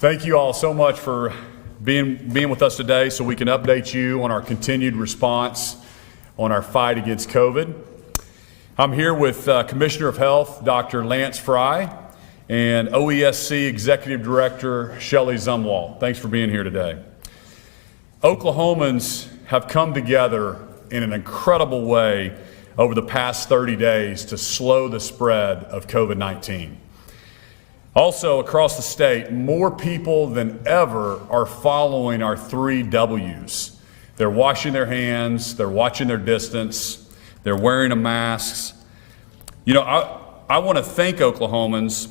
Thank you all so much for being with us today so we can update you on our continued response on our fight against COVID. I'm here with Commissioner of Health, Dr. Lance Frye, and OESC Executive Director, Shelley Zumwalt. Thanks for being here today. Oklahomans have come together in an incredible way over the past 30 days to slow the spread of COVID-19. Also, across the state, more people than ever are following our 3 W's. They're washing their hands, they're watching their distance, they're wearing a mask. You know, I want to thank Oklahomans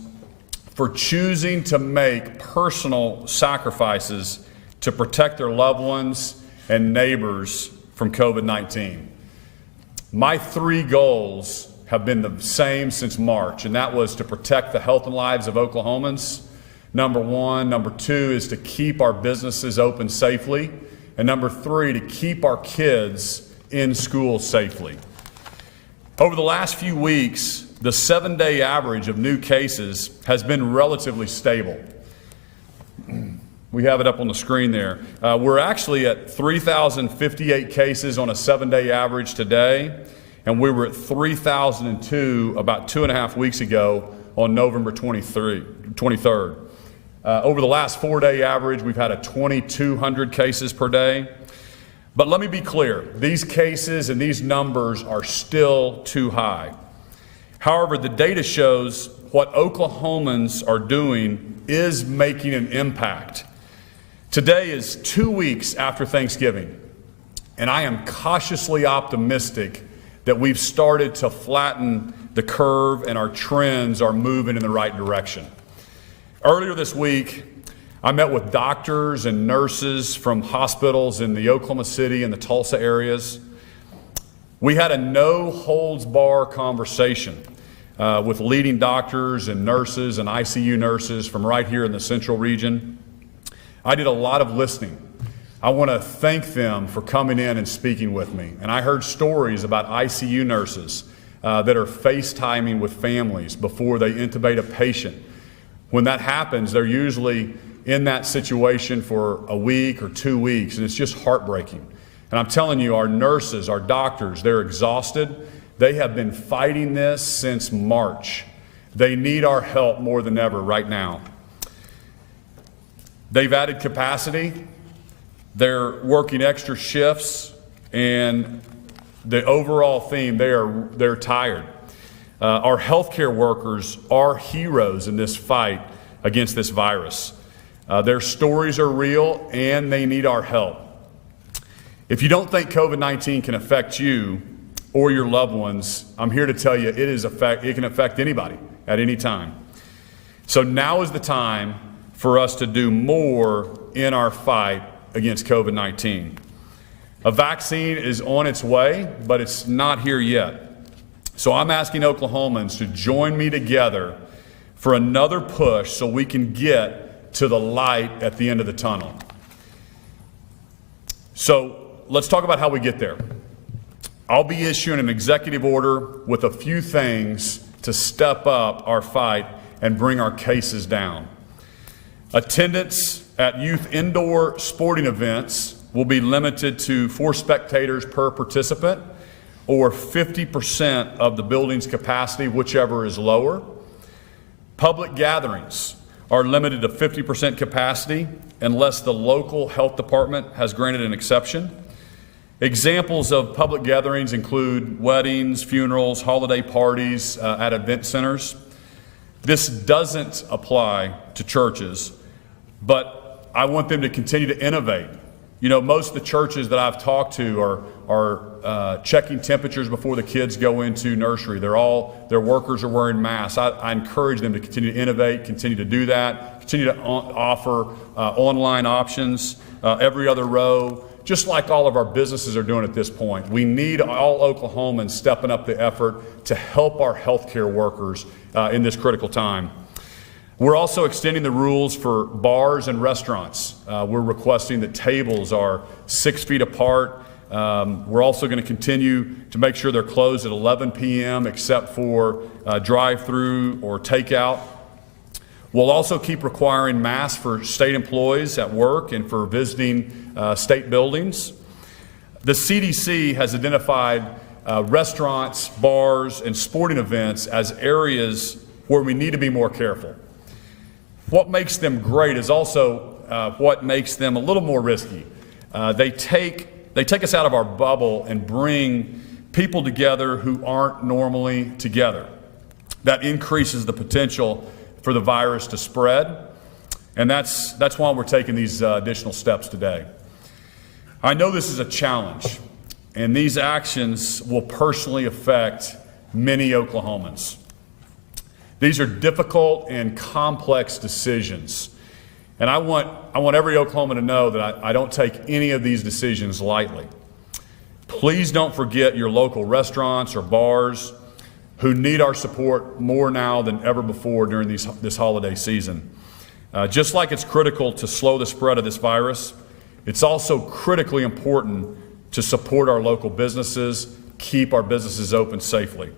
for choosing to make personal sacrifices to protect their loved ones and neighbors from COVID-19. My 3 goals have been the same since March, and that was to protect the health and lives of Oklahomans, number 1. Number 2 is to keep our businesses open safely. And number 3, to keep our kids in school safely. Over the last few weeks, the 7-day average of new cases has been relatively stable. We have it up on the screen there. We're actually at 3,058 cases on a 7-day average today. And we were at 3,002 about 2.5 weeks ago on November 23rd. Over the last 4-day average, we've had a 2,200 cases per day. But let me be clear, these cases and these numbers are still too high. However, the data shows what Oklahomans are doing is making an impact. Today is 2 weeks after Thanksgiving, and I am cautiously optimistic that we've started to flatten the curve and our trends are moving in the right direction. Earlier this week, I met with doctors and nurses from hospitals in the Oklahoma City and the Tulsa areas. We had a no-holds-barred conversation with leading doctors and nurses and ICU nurses from right here in the Central region. I did a lot of listening. I want to thank them for coming in and speaking with me. And I heard stories about ICU nurses that are FaceTiming with families before they intubate a patient. When that happens, they're usually in that situation for a week or 2 weeks, and it's just heartbreaking. And I'm telling you, our nurses, our doctors, they're exhausted. They have been fighting this since March. They need our help more than ever right now. They've added capacity. They're working extra shifts, and the overall theme, they're tired. Our healthcare workers are heroes in this fight against this virus. Their stories are real, and they need our help. If you don't think COVID-19 can affect you or your loved ones, I'm here to tell you it can affect anybody at any time. So now is the time for us to do more in our fight against COVID-19. A vaccine is on its way, but it's not here yet. So I'm asking Oklahomans to join me together for another push so we can get to the light at the end of the tunnel. So let's talk about how we get there. I'll be issuing an executive order with a few things to step up our fight and bring our cases down. Attendance at youth indoor sporting events will be limited to 4 spectators per participant, or 50% of the building's capacity, whichever is lower. Public gatherings are limited to 50% capacity unless the local health department has granted an exception. Examples of public gatherings include weddings, funerals, holiday parties at event centers. This doesn't apply to churches, but I want them to continue to innovate. You know, most of the churches that I've talked to are checking temperatures before the kids go into nursery. Their workers are wearing masks. I encourage them to continue to innovate, continue to do that, continue to offer online options every other row, just like all of our businesses are doing at this point. We need all Oklahomans stepping up the effort to help our healthcare workers in this critical time. We're also extending the rules for bars and restaurants. We're requesting that tables are 6 feet apart. We're also going to continue to make sure they're closed at 11 p.m. except for drive-through or takeout. We'll also keep requiring masks for state employees at work and for visiting state buildings. The CDC has identified restaurants, bars, and sporting events as areas where we need to be more careful. What makes them great is also what makes them a little more risky. They take us out of our bubble and bring people together who aren't normally together. That increases the potential for the virus to spread, and that's why we're taking these additional steps today. I know this is a challenge, and these actions will personally affect many Oklahomans. These are difficult and complex decisions, and I want every Oklahoman to know that I don't take any of these decisions lightly. Please don't forget your local restaurants or bars who need our support more now than ever before during this holiday season. Just like it's critical to slow the spread of this virus, it's also critically important to support our local businesses, keep our businesses open safely.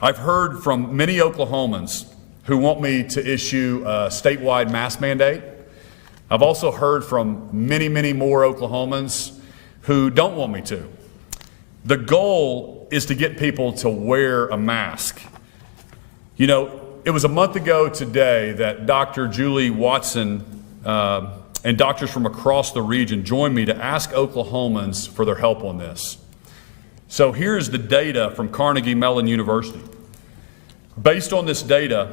I've heard from many Oklahomans who want me to issue a statewide mask mandate. I've also heard from many, many more Oklahomans who don't want me to. The goal is to get people to wear a mask. You know, it was a month ago today that Dr. Julie Watson and doctors from across the region joined me to ask Oklahomans for their help on this. So here's the data from Carnegie Mellon University. Based on this data,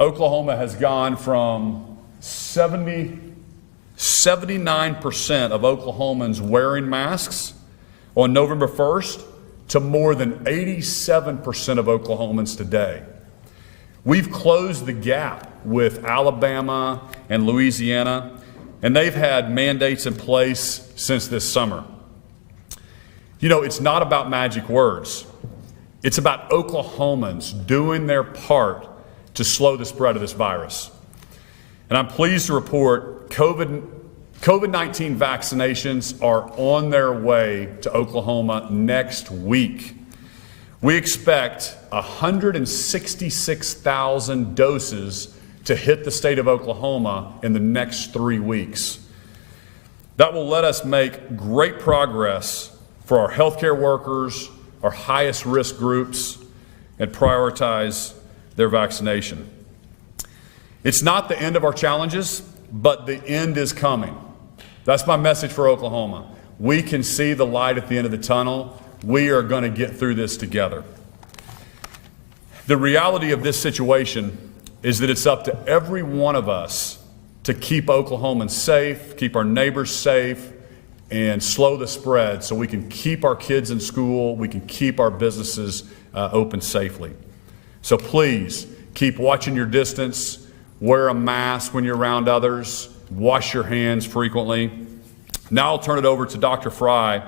Oklahoma has gone from 79% of Oklahomans wearing masks on November 1st to more than 87% of Oklahomans today. We've closed the gap with Alabama and Louisiana, and they've had mandates in place since this summer. You know, it's not about magic words. It's about Oklahomans doing their part to slow the spread of this virus. And I'm pleased to report COVID-19 vaccinations are on their way to Oklahoma next week. We expect 166,000 doses to hit the state of Oklahoma in the next 3 weeks. That will let us make great progress for our healthcare workers, our highest risk groups, and prioritize their vaccination. It's not the end of our challenges, but the end is coming. That's my message for Oklahoma. We can see the light at the end of the tunnel. We are going to get through this together. The reality of this situation is that it's up to every one of us to keep Oklahomans safe, keep our neighbors safe, and slow the spread so we can keep our kids in school, we can keep our businesses open safely. So please keep watching your distance, wear a mask when you're around others, wash your hands frequently. Now I'll turn it over to Dr. Frye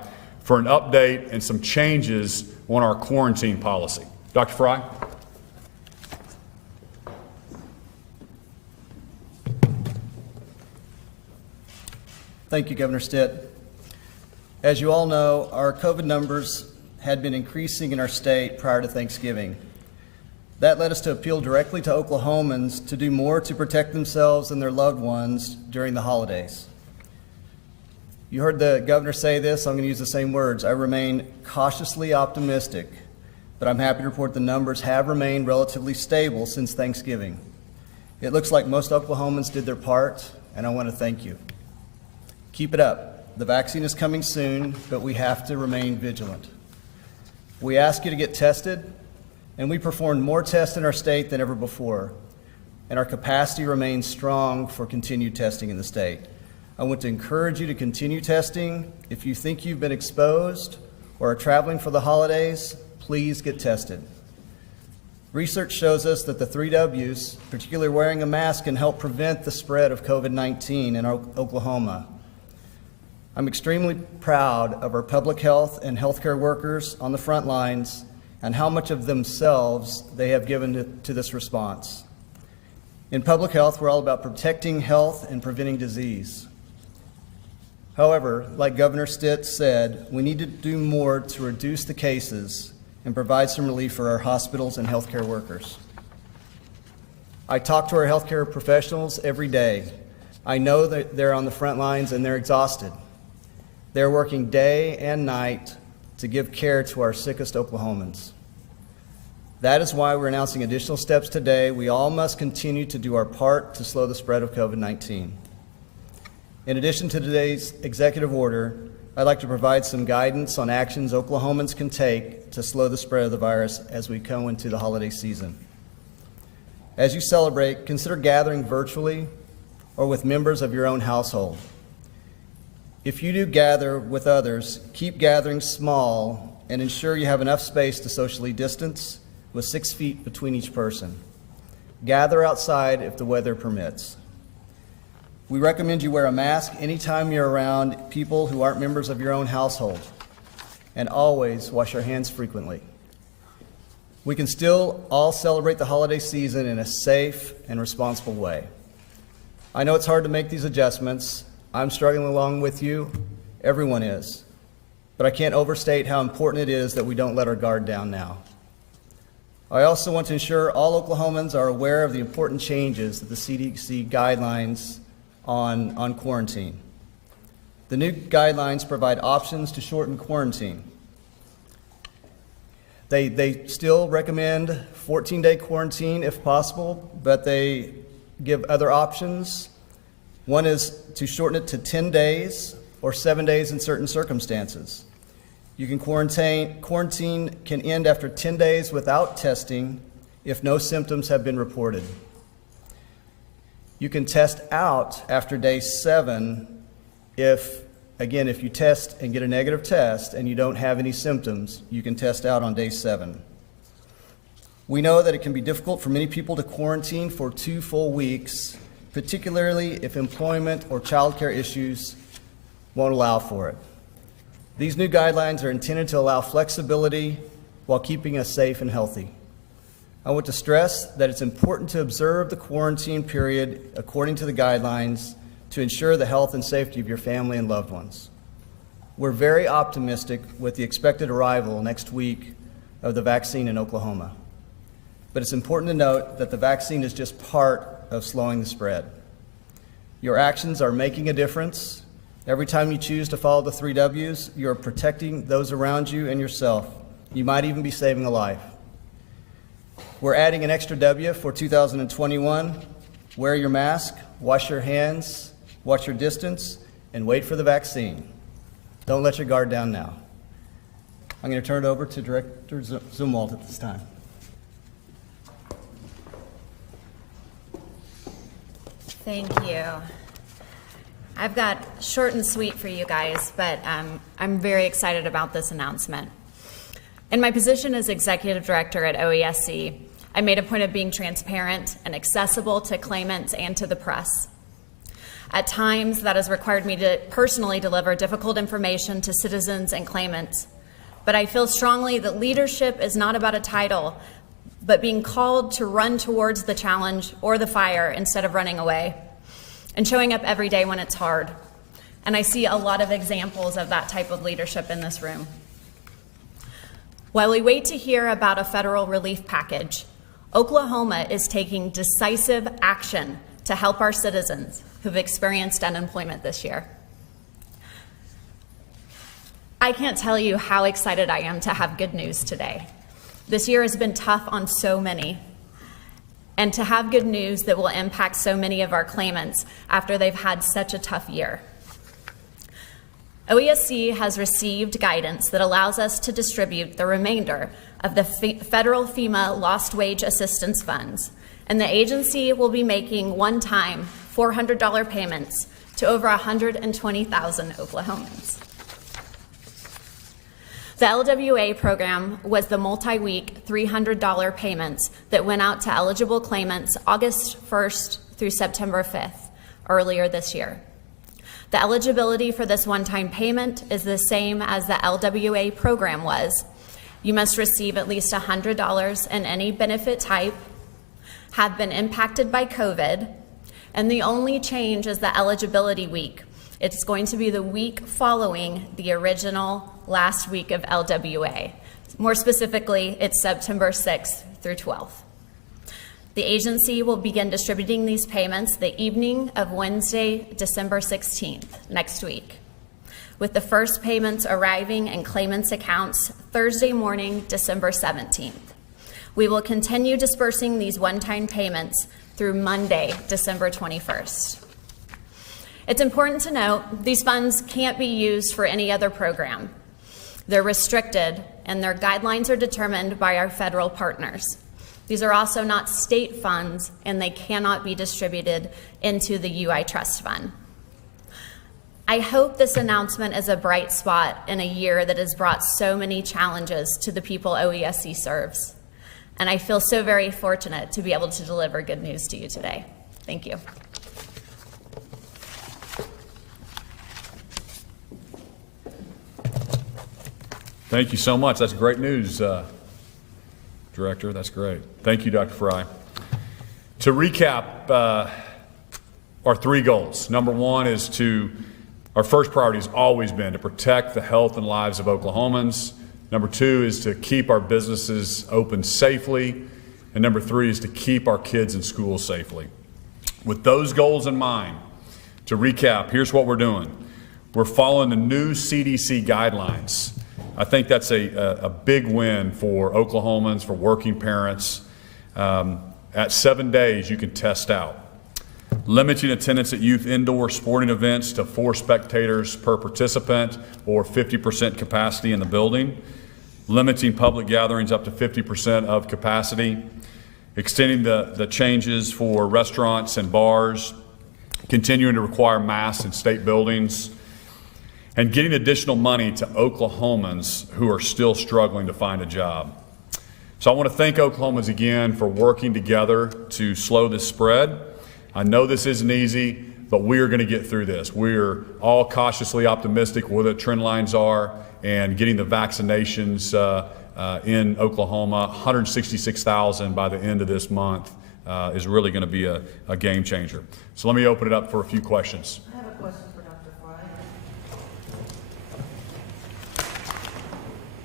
for an update and some changes on our quarantine policy. Dr. Frye? Thank you, Governor Stitt. As you all know, our COVID numbers had been increasing in our state prior to Thanksgiving. That led us to appeal directly to Oklahomans to do more to protect themselves and their loved ones during the holidays. You heard the governor say this, I'm going to use the same words. I remain cautiously optimistic, but I'm happy to report the numbers have remained relatively stable since Thanksgiving. It looks like most Oklahomans did their part, and I want to thank you. Keep it up. The vaccine is coming soon, but we have to remain vigilant. We ask you to get tested, and we performed more tests in our state than ever before, and our capacity remains strong for continued testing in the state. I want to encourage you to continue testing. If you think you've been exposed or are traveling for the holidays, please get tested. Research shows us that the 3 W's, particularly wearing a mask, can help prevent the spread of COVID-19 in Oklahoma. I'm extremely proud of our public health and healthcare workers on the front lines and how much of themselves they have given to this response. In public health, we're all about protecting health and preventing disease. However, like Governor Stitt said, we need to do more to reduce the cases and provide some relief for our hospitals and healthcare workers. I talk to our healthcare professionals every day. I know that they're on the front lines and they're exhausted. They're working day and night to give care to our sickest Oklahomans. That is why we're announcing additional steps today. We all must continue to do our part to slow the spread of COVID-19. In addition to today's executive order, I'd like to provide some guidance on actions Oklahomans can take to slow the spread of the virus as we go into the holiday season. As you celebrate, consider gathering virtually or with members of your own household. If you do gather with others, keep gathering small and ensure you have enough space to socially distance with 6 feet between each person. Gather outside if the weather permits. We recommend you wear a mask anytime you're around people who aren't members of your own household, and always wash your hands frequently. We can still all celebrate the holiday season in a safe and responsible way. I know it's hard to make these adjustments. I'm struggling along with you. Everyone is. But I can't overstate how important it is that we don't let our guard down now. I also want to ensure all Oklahomans are aware of the important changes that the CDC guidelines on quarantine. The new guidelines provide options to shorten quarantine. They still recommend 14-day quarantine if possible, but they give other options. One is to shorten it to 10 days or 7 days in certain circumstances. You can quarantine can end after 10 days without testing if no symptoms have been reported. You can test out after day 7 if you test and get a negative test and you don't have any symptoms, you can test out on day 7. We know that it can be difficult for many people to quarantine for 2 full weeks, particularly if employment or childcare issues won't allow for it. These new guidelines are intended to allow flexibility while keeping us safe and healthy. I want to stress that it's important to observe the quarantine period according to the guidelines to ensure the health and safety of your family and loved ones. We're very optimistic with the expected arrival next week of the vaccine in Oklahoma. But it's important to note that the vaccine is just part of slowing the spread. Your actions are making a difference. Every time you choose to follow the 3 W's, you're protecting those around you and yourself. You might even be saving a life. We're adding an extra W for 2021. Wear your mask, wash your hands, watch your distance, and wait for the vaccine. Don't let your guard down now. I'm going to turn it over to Director Zumwalt at this time. Thank you. I've got short and sweet for you guys, but I'm very excited about this announcement. In my position as Executive Director at OESC, I made a point of being transparent and accessible to claimants and to the press. At times, that has required me to personally deliver difficult information to citizens and claimants. But I feel strongly that leadership is not about a title, but being called to run towards the challenge or the fire instead of running away, and showing up every day when it's hard. And I see a lot of examples of that type of leadership in this room. While we wait to hear about a federal relief package, Oklahoma is taking decisive action to help our citizens who've experienced unemployment this year. I can't tell you how excited I am to have good news today. This year has been tough on so many, and to have good news that will impact so many of our claimants after they've had such a tough year. OESC has received guidance that allows us to distribute the remainder of the federal FEMA lost wage assistance funds, and the agency will be making one-time $400 payments to over 120,000 Oklahomans. The LWA program was the multi-week $300 payments that went out to eligible claimants August 1st through September 5th, earlier this year. The eligibility for this one-time payment is the same as the LWA program was. You must receive at least $100 in any benefit type, have been impacted by COVID, and the only change is the eligibility week. It's going to be the week following the original last week of LWA. More specifically, it's September 6th through 12th. The agency will begin distributing these payments the evening of Wednesday, December 16th, next week, with the first payments arriving in claimants' accounts Thursday morning, December 17th. We will continue dispersing these one-time payments through Monday, December 21st. It's important to note these funds can't be used for any other program. They're restricted, and their guidelines are determined by our federal partners. These are also not state funds, and they cannot be distributed into the UI Trust Fund. I hope this announcement is a bright spot in a year that has brought so many challenges to the people OESC serves. And I feel so very fortunate to be able to deliver good news to you today. Thank you. Thank you so much. That's great news, Director. That's great. Thank you, Dr. Frye. To recap our three goals. Number one is our first priority has always been to protect the health and lives of Oklahomans. Number two is to keep our businesses open safely. And number three is to keep our kids in school safely. With those goals in mind, to recap, here's what we're doing. We're following the new CDC guidelines. I think that's a big win for Oklahomans, for working parents. At 7 days, you can test out. Limiting attendance at youth indoor sporting events to 4 spectators per participant or 50% capacity in the building. Limiting public gatherings up to 50% of capacity. Extending the changes for restaurants and bars. Continuing to require masks in state buildings. And getting additional money to Oklahomans who are still struggling to find a job. So I want to thank Oklahomans again for working together to slow this spread. I know this isn't easy, but we are going to get through this. We're all cautiously optimistic where the trend lines are, and getting the vaccinations in Oklahoma, 166,000 by the end of this month, is really going to be a game changer. So let me open it up for a few questions. I have a question for Dr. Frye.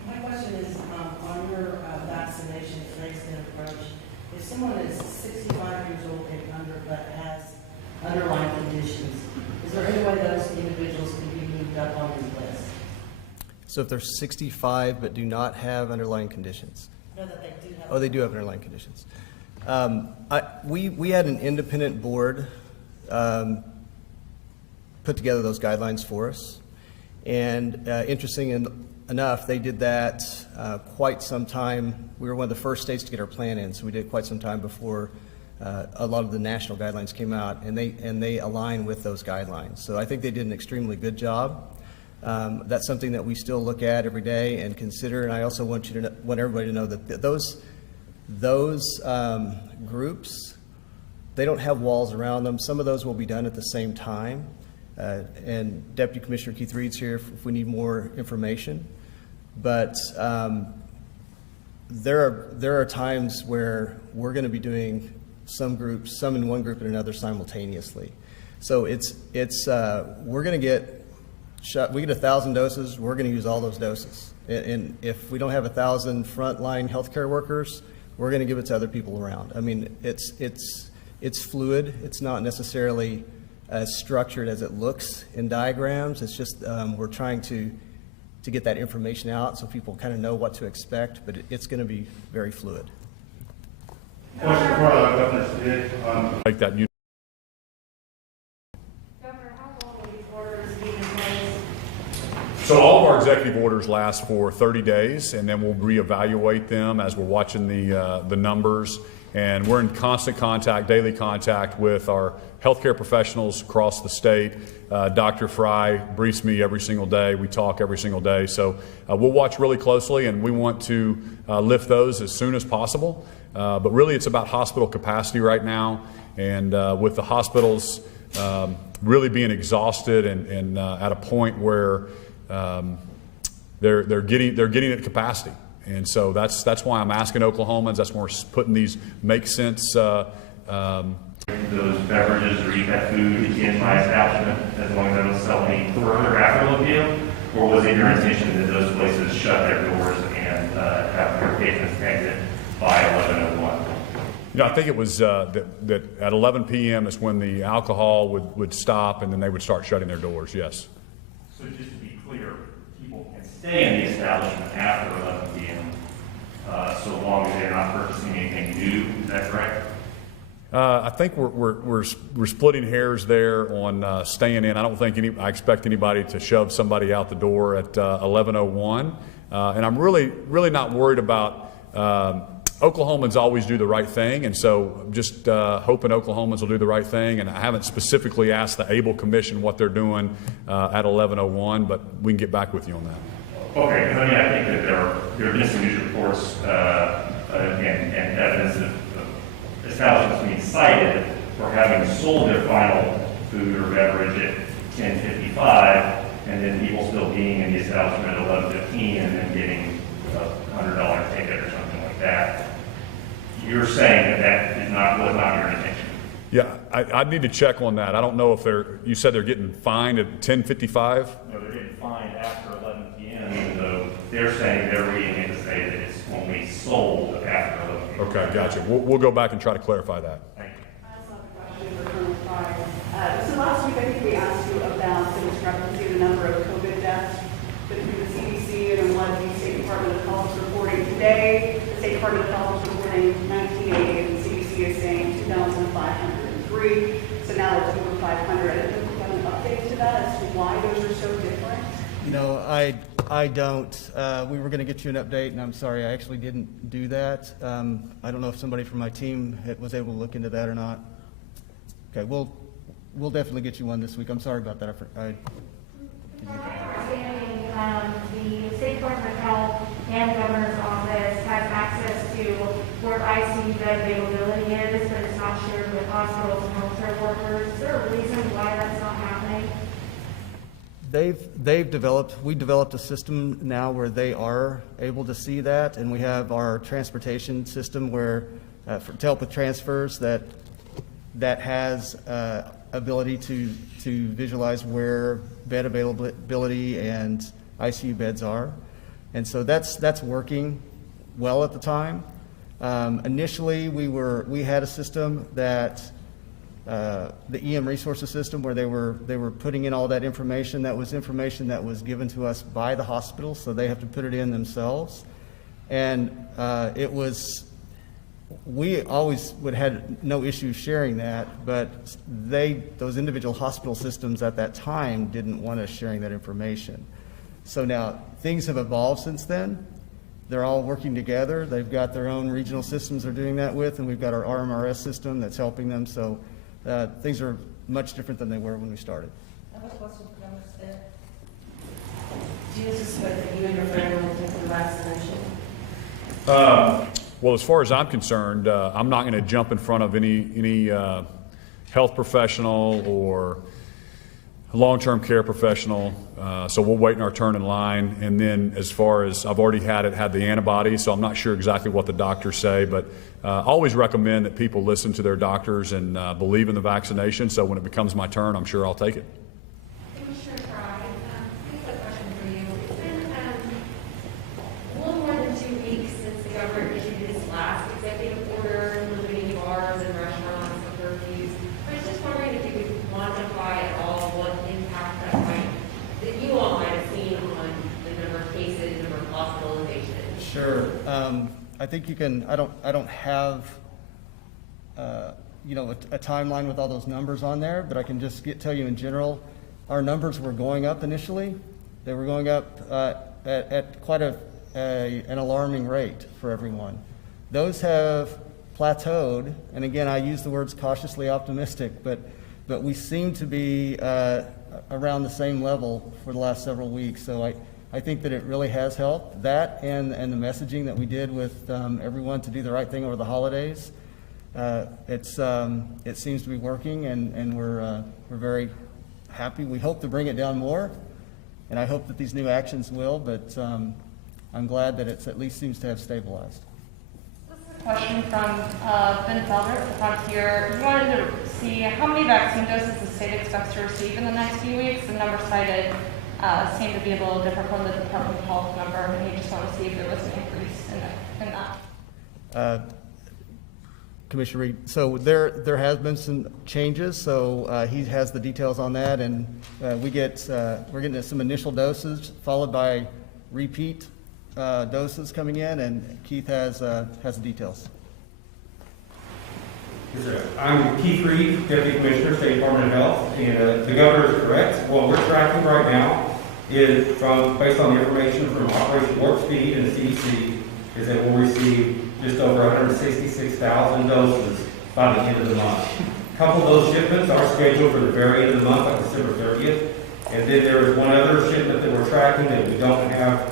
My question is on your vaccination phased-in approach. If someone is 65 years old and under but has underlying conditions, is there any way those individuals can be moved up on this list? So if they're 65 but do not have underlying conditions? Know that they do have. Oh, they do have underlying conditions. We had an independent board put together those guidelines for us. And interesting enough, they did that quite some time. We were one of the first states to get our plan in, so we did it quite some time before a lot of the national guidelines came out, and they align with those guidelines. So I think they did an extremely good job. That's something that we still look at every day and consider. And I also want everybody to know that those groups, they don't have walls around them. Some of those will be done at the same time. And Deputy Commissioner Keith Reed's here if we need more information. But there are times where we're going to be doing some groups, some in one group and another simultaneously. So we're going to get shot. We get 1,000 doses. We're going to use all those doses. And if we don't have 1,000 frontline healthcare workers, we're going to give it to other people around. I mean, it's fluid. It's not necessarily as structured as it looks in diagrams. It's just we're trying to get that information out so people kind of know what to expect, but it's going to be very fluid. Question for Governor Stitt. Like that. Governor, how long will these orders be in place? So all of our executive orders last for 30 days, and then we'll reevaluate them as we're watching the numbers. And we're in constant contact, daily contact with our healthcare professionals across the state. Dr. Frye briefs me every single day. We talk every single day. So we'll watch really closely, and we want to lift those as soon as possible. But really, it's about hospital capacity right now. And with the hospitals really being exhausted and at a point where they're getting at capacity. And so that's why I'm asking Oklahomans. That's why we're putting these make sense. Those beverages or eat that food in my establishment as long as I don't sell any further after Olympia? Or was it your intention that those places shut their doors and have their patrons exit by 11:01? I think it was that at 11 p.m. is when the alcohol would stop, and then they would start shutting their doors, yes. So just to be clear, people can stay in the establishment after 11 p.m. So long as they're not purchasing anything new, is that correct? I think we're splitting hairs there on staying in. I don't think I expect anybody to shove somebody out the door at 11:01, and I'm really not worried about. Oklahomans always do the right thing, and so just hoping Oklahomans will do the right thing. And I haven't specifically asked the ABLE Commission what they're doing at 11:01, but we can get back with you on that. Okay, because I think that there have been some news reports and evidence of establishments being cited for having sold their final food or beverage at 10:55, and then people still being in the establishment at 11:15 and then getting a $100 ticket or something like that. You're saying that was not your intention? Yeah, I'd need to check on that. I don't know if you said they're getting fined at 10:55? No, they're getting fined after 11 p.m., even though they're saying they're reading it to say that it's only sold after 11 p.m. Okay, gotcha. We'll go back and try to clarify that. Thank you. I also have a question for Colonel Frye. So last week, I think we asked you about the discrepancy in the number of COVID deaths between the CDC and what the State Department of Health is reporting today. The State Department of Health is reporting 1980, and the CDC is saying 2,503. So now it's over 500. I think we've got an update to that as to why those are so different. You know, I don't. We were going to get you an update, and I'm sorry, I actually didn't do that. I don't know if somebody from my team was able to look into that or not. Okay, we'll definitely get you one this week. I'm sorry about that. From my understanding, the State Department of Health and the Governor's Office has access to where ICU bed availability is, but it's not shared with hospitals and healthcare workers. Is there a reason why that's not happening? We developed a system now where they are able to see that, and we have our transportation system where, to help with transfers, that has ability to visualize where bed availability and ICU beds are. And so that's working well at the time. Initially, we had a system that the EM resources system where they were putting in all that information. That was information that was given to us by the hospital, so they have to put it in themselves. And we always would had no issue sharing that, but those individual hospital systems at that time didn't want us sharing that information. So now things have evolved since then. They're all working together. They've got their own regional systems they're doing that with, and we've got our RMRS system that's helping them. So things are much different than they were when we started. I have a question for Governor Stitt. Do you anticipate that you and your family will take the vaccination? Well, as far as I'm concerned, I'm not going to jump in front of any health professional or long-term care professional. So we'll wait in our turn in line. And then as far as I've already had the antibodies, so I'm not sure exactly what the doctors say, but always recommend that people listen to their doctors and believe in the vaccination. So when it becomes my turn, I'm sure I'll take it. Commissioner Frye, I have a question for you. It's been a little more than 2 weeks since the governor issued his last executive order limiting bars and restaurants and curfews. I was just wondering if you could quantify at all what impact that you all might have seen on the number of cases, number of hospitalizations. Sure. I think you can. I don't have a timeline with all those numbers on there, but I can just tell you in general, our numbers were going up initially. They were going up at quite an alarming rate for everyone. Those have plateaued, and again, I use the words cautiously optimistic, but we seem to be around the same level for the last several weeks. So I think that it really has helped. That and the messaging that we did with everyone to do the right thing over the holidays. It seems to be working, and we're very happy. We hope to bring it down more, and I hope that these new actions will. But I'm glad that it at least seems to have stabilized. This is a question from Ben Felder, the Frontier. He wanted to see how many vaccine doses the state expects to receive in the next few weeks. The number cited seemed to be a little different from the Department of Health number, and he just wanted to see if there was an increase in that. Commissioner Reed. So there has been some changes, so he has the details on that, and we're getting some initial doses followed by repeat doses coming in, and Keith has the details. Yes, sir. I'm Keith Reed, Deputy Commissioner, State Department of Health, and the governor is correct. What we're tracking right now is based on the information from Operation Warp Speed and the CDC, is that we'll receive just over 166,000 doses by the end of the month. A couple of those shipments are scheduled for the very end of the month, on December 30th. And then there is one other shipment that we're tracking that we don't have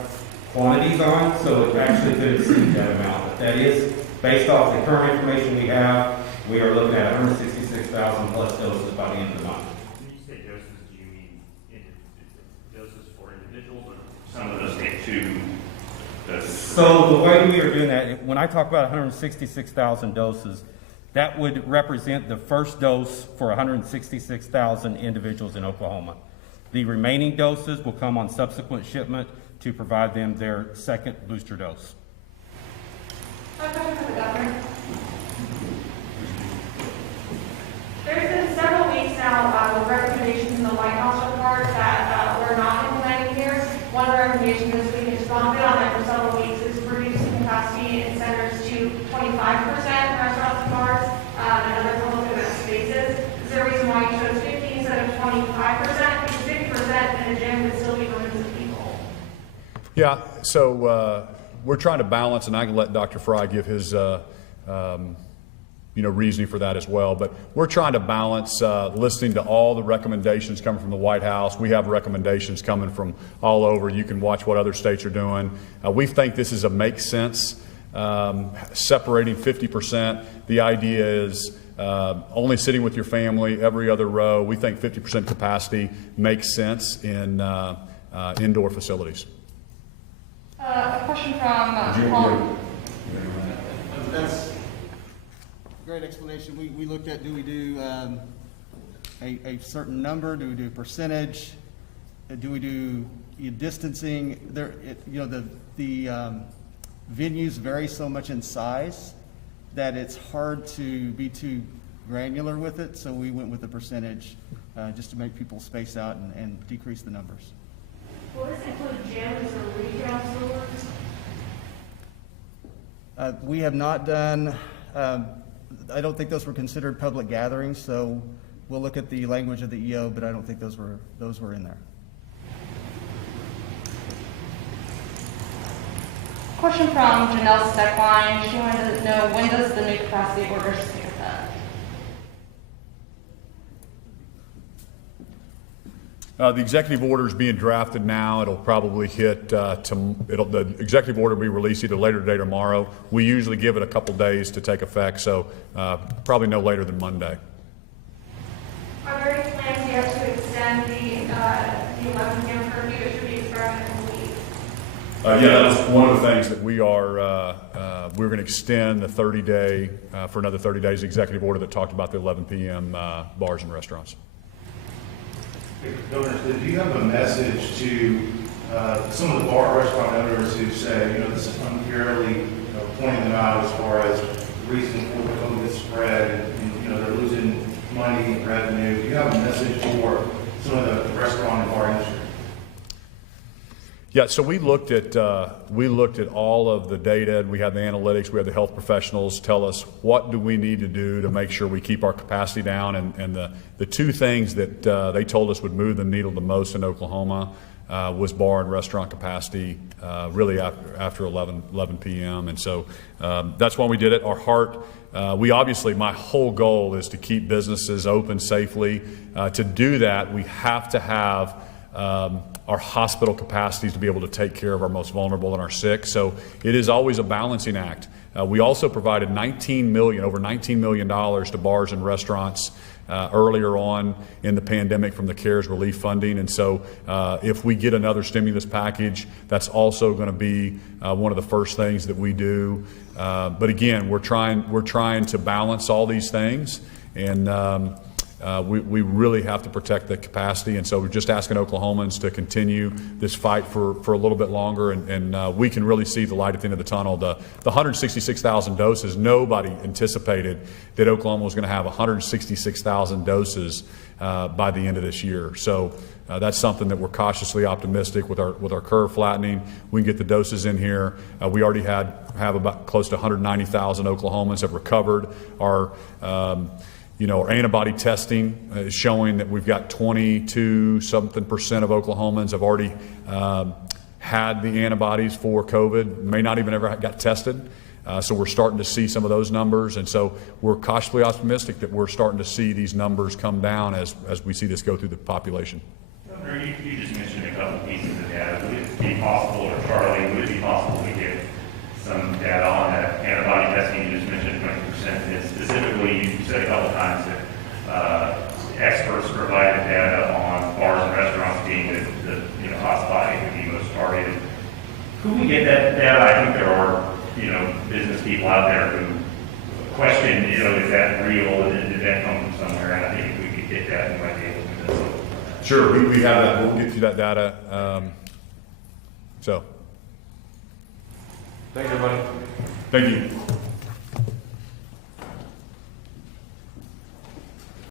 quantities on, so it actually could exceed that amount. But that is based off the current information we have. We are looking at 166,000 plus doses by the end of the month. When you say doses, do you mean doses for individuals, or some of those take 2 doses? So the way we are doing that, when I talk about 166,000 doses, that would represent the first dose for 166,000 individuals in Oklahoma. The remaining doses will come on subsequent shipment to provide them their second booster dose. A question for the governor. There's been several weeks now with recommendations in the White House report that we're not implementing here. One recommendation this week has been on it for several weeks is reducing capacity in centers to 25% restaurants and bars and other public event spaces. Is there a reason why you chose 50 instead of 25%? Because 50% in a gym would still be millions of people. Yeah, so we're trying to balance, and I can let Dr. Frye give his reasoning for that as well. But we're trying to balance listening to all the recommendations coming from the White House. We have recommendations coming from all over. You can watch what other states are doing. We think this is a make sense, separating 50%. The idea is only sitting with your family every other row. We think 50% capacity makes sense in indoor facilities. A question from Paul. That's a great explanation. We looked at, do we do a certain number? Do we do percentage? Do we do distancing? The venues vary so much in size that it's hard to be too granular with it. So we went with the percentage just to make people space out and decrease the numbers. Will this include gyms or retail stores? We have not done, I don't think those were considered public gatherings, so we'll look at the language of the EO, but I don't think those were in there. Question from Janelle Steckline. She wanted to know, when does the new capacity orders take effect? The executive order is being drafted now. It'll probably hit, the executive order will be released either later today or tomorrow. We usually give it a couple days to take effect, so probably no later than Monday. Are there any plans yet to extend the 11 p.m. curfew? It should be expiring in a week. Yeah, that's one of the things that we're going to extend the 30-day, for another 30 days, executive order that talked about the 11 p.m. Bars and restaurants. Governor, do you have a message to some of the bar restaurant owners who say, this is unfairly pointing them out as far as the reason for the COVID spread and they're losing money and revenue? Do you have a message for some of the restaurant and bar industry? Yeah, so we looked at all of the data, and we had the analytics, we had the health professionals tell us what do we need to do to make sure we keep our capacity down, and the two things that they told us would move the needle the most in Oklahoma was bar and restaurant capacity really after 11 p.m. And so that's why we did it. My whole goal is to keep businesses open safely. To do that, we have to have our hospital capacities to be able to take care of our most vulnerable and our sick. So it is always a balancing act. We also provided over $19 million to bars and restaurants earlier on in the pandemic from the CARES relief funding. And so if we get another stimulus package, that's also going to be one of the first things that we do. But again, we're trying to balance all these things. And we really have to protect the capacity, and so we're just asking Oklahomans to continue this fight for a little bit longer, and we can really see the light at the end of the tunnel. The 166,000 doses, nobody anticipated that Oklahoma was going to have 166,000 doses by the end of this year. So that's something that we're cautiously optimistic with our curve flattening. We can get the doses in here. We already have about close to 190,000 Oklahomans have recovered. Our antibody testing is showing that we've got 22-something% of Oklahomans have already had the antibodies for COVID, may not even ever got tested. So we're starting to see some of those numbers, and so we're cautiously optimistic that we're starting to see these numbers come down as we see this go through the population. Governor, you just mentioned a couple pieces of data. Would it be possible, or Charlie, would it be possible to get some data on that antibody testing? You just mentioned 20%. And specifically, you said a couple times that experts provided data on bars and restaurants being the hotspot it could be most targeted. Could we get that data? I think there are business people out there who question, is that real? Did that come from somewhere? And I think if we could get that, we might be able to do that. Sure, we have that. We'll get you that data. Thanks, everybody. Thank you.